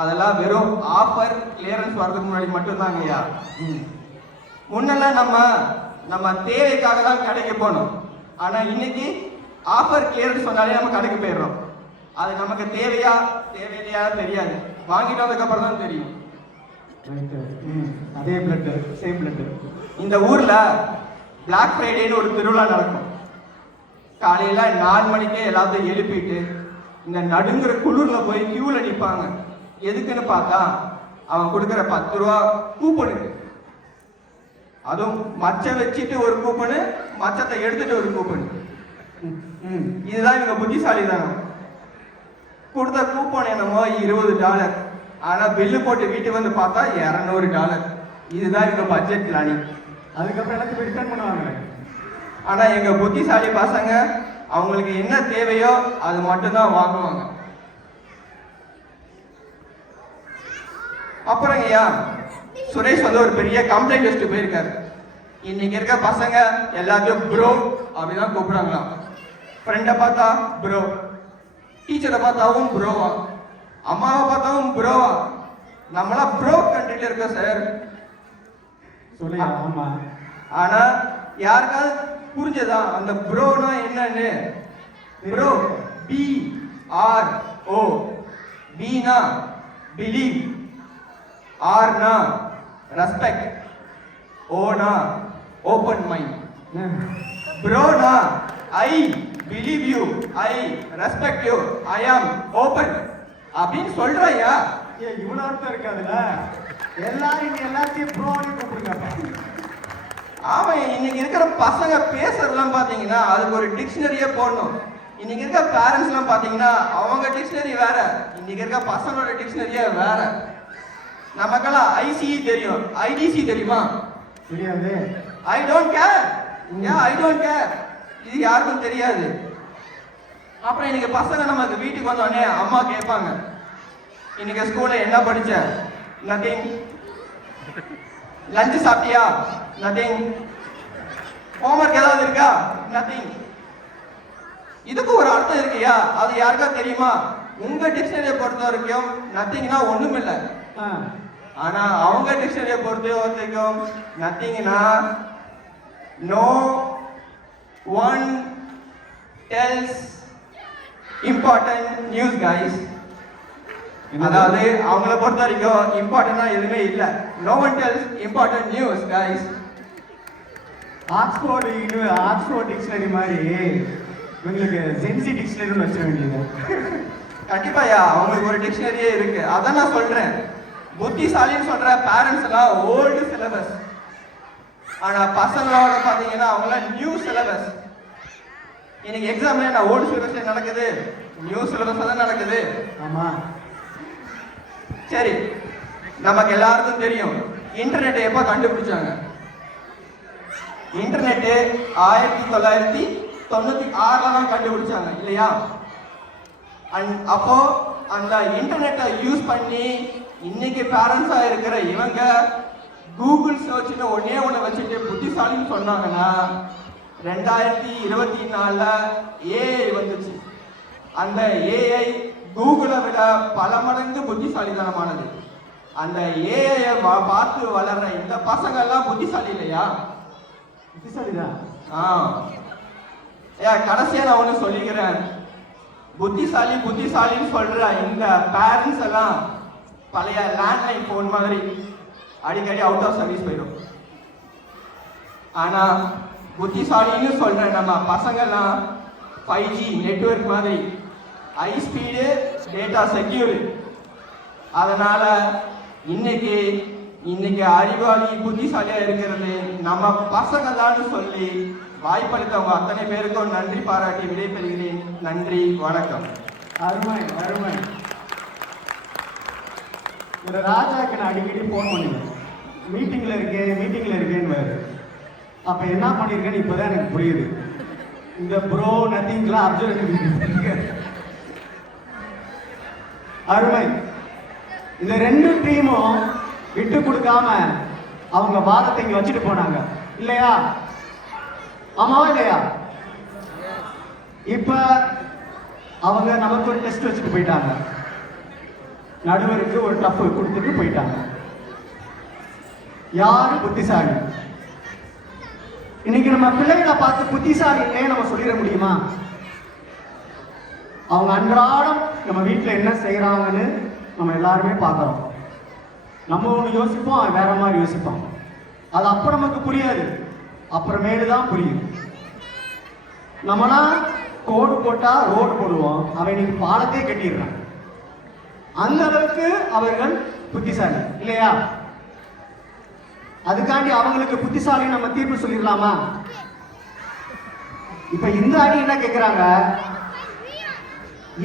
அதெல்லாம் வெறும் ஆஃபர் கிளியரன்ஸ் வரதுக்கு முன்னாடி மட்டும்தாங்க ஐயா. முன்னெல்லாம் நம்ம தேவைக்காக தான் கடைக்கு போனோம். ஆனா இன்னைக்கு ஆஃபர் கிளியரன்ஸ் சொன்னாலே நம்ம கடைக்கு போயிடுறோம். அது நமக்கு தேவையில்லையா தெரியாது, வாங்கிட்டு வந்ததுக்கு அப்புறம் தான் தெரியும். அதே பிளட், சேம் பிளட். இந்த ஊர்ல பிளாக் ஃப்ரைடேன்னு ஒரு திருவிழா நடக்கும். காலையில 4 மணிக்கே எல்லாத்தையும் எழுப்பிட்டு இந்த நடுங்கிற குளிர்ல போய் கியூல நிற்பாங்க. எதுக்குன்னு பார்த்தா அவன் கொடுக்குற 10 ரூபா கூப்பனுக்கு. அதுவும் மச்சம் வச்சுட்டு ஒரு கூப்பனு, மச்சத்தை எடுத்துட்டு ஒரு கூப்பன். இதுதான் இவங்க புத்திசாலி தானே. கொடுத்த கூப்பன் என்னமோ $20. ஆனா பில்லு போட்டு வீட்டுக்கு வந்து பார்த்தா $200. இதுதான் இவங்க பட்ஜெட் பிளானிங். அதுக்கப்புறம் எல்லாத்தையும் ரிட்டர்ன் பண்ணுவாங்க. ஆனா எங்க புத்திசாலி பசங்க அவங்களுக்கு என்ன தேவையோ அது மட்டும்தான் வாங்குவாங்க. அப்புறம் ஐயா, சுரேஷ் வந்து ஒரு பெரிய கம்ப்ளைண்ட் வச்சுட்டு போயிருக்காரு. இன்னைக்கு இருக்க பசங்க எல்லாத்தையும் ப்ரோ அப்படிதான் கூப்பிடுறாங்களாம். ஃப்ரெண்டை பார்த்தா ப்ரோ, டீச்சரை பார்த்தாவும் ப்ரோவா, அம்மாவை பார்த்தாவும் ப்ரோவா. நம்மளாம் ப்ரோ கண்ட்ரில இருக்கோம் சார். சொல்லியா? ஆமா. ஆனா யாருக்காவது புரிஞ்சதா அந்த ப்ரோனா என்னன்னு? ப்ரோ BRO, பீனா பிலீவ், ஆர்னா ரெஸ்பெக்ட், ஓனா ஓபன் மைண்ட். ப்ரோனா I believe you, I respect you, I am open அப்படின்னு சொல்றாயா? இவ்வளவு அர்த்தம் இருக்காதுல்ல. எல்லாரும் எல்லாத்தையும் ப்ரோன்னு கூப்பிடுங்க. ஆமா, இன்னைக்கு இருக்கிற பசங்க பேசுறதுலாம் பாத்தீங்கன்னா அதுக்கு ஒரு டிக்ஷனரியே போடணும். இன்னைக்கு இருக்க பேரண்ட்ஸ் எல்லாம் பாத்தீங்கன்னா அவங்க டிக்ஷனரி வேற, இன்னைக்கு இருக்க பசங்களோட டிக்ஷனரியே வேற. நமக்கெல்லாம் ICE தெரியும், IDC தெரியுமா? தெரியாது. I don't care. ஏன் ஐ டோன்ட் கேர்? இது யாருக்கும் தெரியாது. அப்புறம் இன்னைக்கு பசங்க நமக்கு வீட்டுக்கு வந்தோடனே அம்மா கேட்பாங்க, இன்னைக்கு ஸ்கூல்ல என்ன படிச்ச? நதிங். லஞ்ச் சாப்பிட்டியா? நதிங். ஹோம்ஒர்க் ஏதாவது இருக்கா? நதிங். இதுக்கு ஒரு அர்த்தம் இருக்கியா? அது யாருக்கா தெரியுமா? உங்க டிக்ஷனரியை பொறுத்த வரைக்கும் நத்திங்னா ஒண்ணும் இல்லை. ஆனா அவங்க டிக்ஷனரியை பொறுத்த வரைக்கும் நத்திங்னா no one tells important news guys. அதாவது அவங்கள பொறுத்த வரைக்கும் இம்பார்ட்டன்டா எதுவுமே இல்லை. No one tells important news guys. Oxford dictionary மாதிரி இவங்களுக்கு சென்சி டிக்ஷனரின்னு வச்சிட வேண்டியது. கண்டிப்பாயா அவங்களுக்கு ஒரு டிக்ஷனரியே இருக்கு. அதான் நான் சொல்றேன், புத்திசாலின்னு சொல்ற பேரண்ட்ஸ் எல்லாம் ஓல்டு சிலபஸ், ஆனா பசங்களோட பாத்தீங்கன்னா அவங்களாம் நியூ சிலபஸ். இன்னைக்கு எக்ஸாம்ல என்ன ஓல்டு சிலபஸ்ல நடக்குது? நியூ சிலபஸ் தான் நடக்குது. ஆமா. சரி, நமக்கு எல்லாருக்கும் தெரியும் இன்டர்நெட் எப்ப கண்டுபிடிச்சாங்க. இன்டர்நெட் 1996 தான் கண்டுபிடிச்சாங்க இல்லையா? அப்போ அந்த இன்டர்நெட்டை யூஸ் பண்ணி இன்னைக்கு பேரண்ட்ஸா இருக்கிற இவங்க கூகுள் சர்ச்னு ஒன்னே ஒன்று வச்சுட்டு புத்திசாலின்னு சொன்னாங்கன்னா 2024 ஏஐ வந்துச்சு. அந்த ஏஐ கூகுளை விட பல மடங்கு புத்திசாலித்தனமானது. அந்த ஏஐ பார்த்து வளர்ற இந்த பசங்க எல்லாம் புத்திசாலி இல்லையா? புத்திசாலிதான். கடைசியா நான் ஒண்ணு சொல்லிக்கிறேன், புத்திசாலின்னு சொல்ற இந்த பேரண்ட்ஸ் எல்லாம் பழைய லேண்ட்லைன் போன் மாதிரி அடிக்கடி அவுட் ஆஃப் சர்வீஸ் போயிடும். ஆனா புத்திசாலின்னு சொல்ற நம்ம பசங்கெல்லாம் 5G நெட்வொர்க் மாதிரி ஹை ஸ்பீடு டேட்டா செக்யூர். அதனால இன்னைக்கு அறிவாளி புத்திசாலியா இருக்கிறது நம்ம பசங்க தான் சொல்லி வாய்ப்பளித்தவங்க அத்தனை பேருக்கும் நன்றி பாராட்டி விடைபெறுகிறேன். நன்றி, வணக்கம். அருமை அருமை. இந்த ராஜாக்கு நான் அடிக்கடி போன் பண்ணுவேன், மீட்டிங்ல இருக்கேன்னு வேறு. அப்ப என்ன பண்ணிருக்கேன்னு இப்பதான் எனக்கு புரியுது. இந்த ப்ரோ நத்திங்லாம் அப்சர்வ். அருமை. இந்த 2 டீமும் விட்டு கொடுக்காம அவங்க வாதத்தை இங்க வச்சுட்டு போனாங்க இல்லையா? ஆமாவா இல்லையா? இப்ப அவங்க நமக்கு ஒரு டெஸ்ட் வச்சுட்டு போயிட்டாங்க, நடுவருக்கு ஒரு டஃப் கொடுத்துட்டு போயிட்டாங்க. யாரு புத்திசாலி? இன்னைக்கு நம்ம பிள்ளைகளை பார்த்து புத்திசாலி இல்லையே நம்ம சொல்லிட முடியுமா? அவங்க அன்றாடம் நம்ம வீட்டில் என்ன செய்யறாங்கன்னு நம்ம எல்லாருமே பார்க்குறோம். நம்ம ஒன்று யோசிப்போம், அவன் வேற மாதிரி யோசிப்பான். அது அப்போ நமக்கு புரியாது, அப்புறமேலு தான் புரியும். நம்மளாம் கோடு போட்டா ரோடு போடுவோம், அவன் இன்னைக்கு பாலத்தையே கட்டிடுறான். அந்த அளவுக்கு அவர்கள் புத்திசாலி இல்லையா? அதுக்காண்டி அவங்களுக்கு புத்திசாலி நம்ம தீர்ப்பு சொல்லிடலாமா? இப்ப இந்த அணி என்ன கேட்கிறாங்க,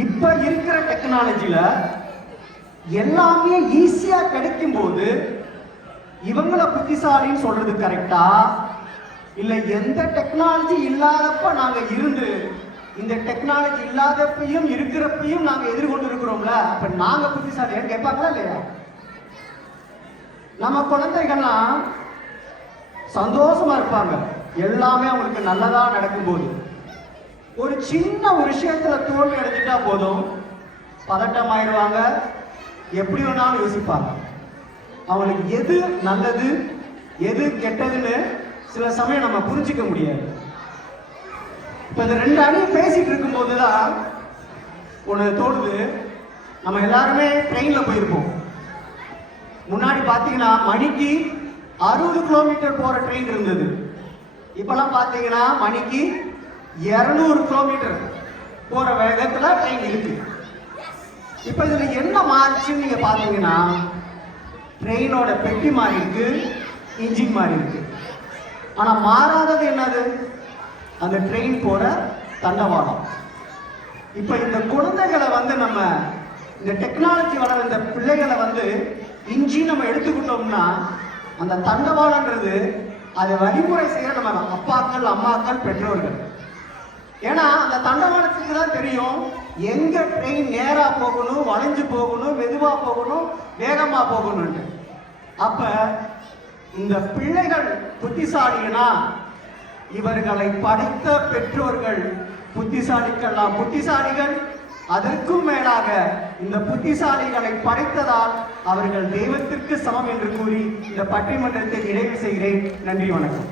இப்ப இருக்கிற டெக்னாலஜில எல்லாமே ஈஸியா கிடைக்கும் போது இவங்களை புத்திசாலின்னு சொல்றது கரெக்டா, இல்ல எந்த டெக்னாலஜி இல்லாதப்ப நாங்க இருந்து இந்த டெக்னாலஜி இல்லாதப்பையும் இருக்கிறப்பையும் நாங்க எதிர்கொண்டு இருக்கிறோம்ல, அப்ப நாங்க புத்திசாலியான்னு கேட்பாங்களா இல்லையா? நம்ம குழந்தைகள்லாம் சந்தோஷமா இருப்பாங்க, எல்லாமே அவங்களுக்கு நல்லதா நடக்கும்போது. ஒரு சின்ன ஒரு விஷயத்துல தோல்வி அடைஞ்சிட்டா போதும் பதட்டம் ஆயிடுவாங்க, எப்படி வேணாலும் யோசிப்பாங்க. அவங்களுக்கு எது நல்லது எது கெட்டதுன்னு சில சமயம் நம்ம புரிஞ்சிக்க முடியாது. இப்ப இந்த 2 அணியும் பேசிட்டு இருக்கும் போதுதான் ஒன்று தோணுது. நம்ம எல்லாருமே ட்ரெயின்ல போயிருப்போம். முன்னாடி பார்த்தீங்கன்னா மணிக்கு 60 கிலோமீட்டர் போற ட்ரெயின் இருந்தது. இப்பெல்லாம் பார்த்தீங்கன்னா மணிக்கு 200 கிலோமீட்டர் போற வேகத்துல ட்ரெயின் இருக்கு. இப்ப இதுல என்ன மாறுச்சுன்னு நீங்க பாத்தீங்கன்னா, ட்ரெயினோட பெட்டி மாறி இருக்கு, இன்ஜின் மாறி இருக்கு. ஆனா மாறாதது என்னது? அந்த ட்ரெயின் போற தண்டவாளம். இப்ப இந்த குழந்தைகளை நம்ம இந்த டெக்னாலஜி வளர இந்த பிள்ளைகளை இன்ஜின் நம்ம எடுத்துக்கிட்டோம்னா, அந்த தண்டவாளன்றது அதை வழிமுறை செய்யற நம்ம அப்பாக்கள் அம்மாக்கள் பெற்றோர்கள். ஏன்னா அந்த தண்டவாளத்துக்கு தான் தெரியும் எங்க ட்ரெயின் நேரா போகணும், வளைஞ்சு போகணும், மெதுவா போகணும், வேகமா போகணும்னு. அப்ப இந்த பிள்ளைகள் புத்திசாலினா இவர்களை படைத்த பெற்றோர்கள் புத்திசாலிக்கெல்லாம் புத்திசாலிகள், அதற்கும் மேலாக இந்த புத்திசாலிகளை படைத்ததால் அவர்கள் தெய்வத்திற்கு சமம் என்று கூறி இந்த பட்டிமன்றத்தை நிறைவு செய்கிறேன். நன்றி, வணக்கம்.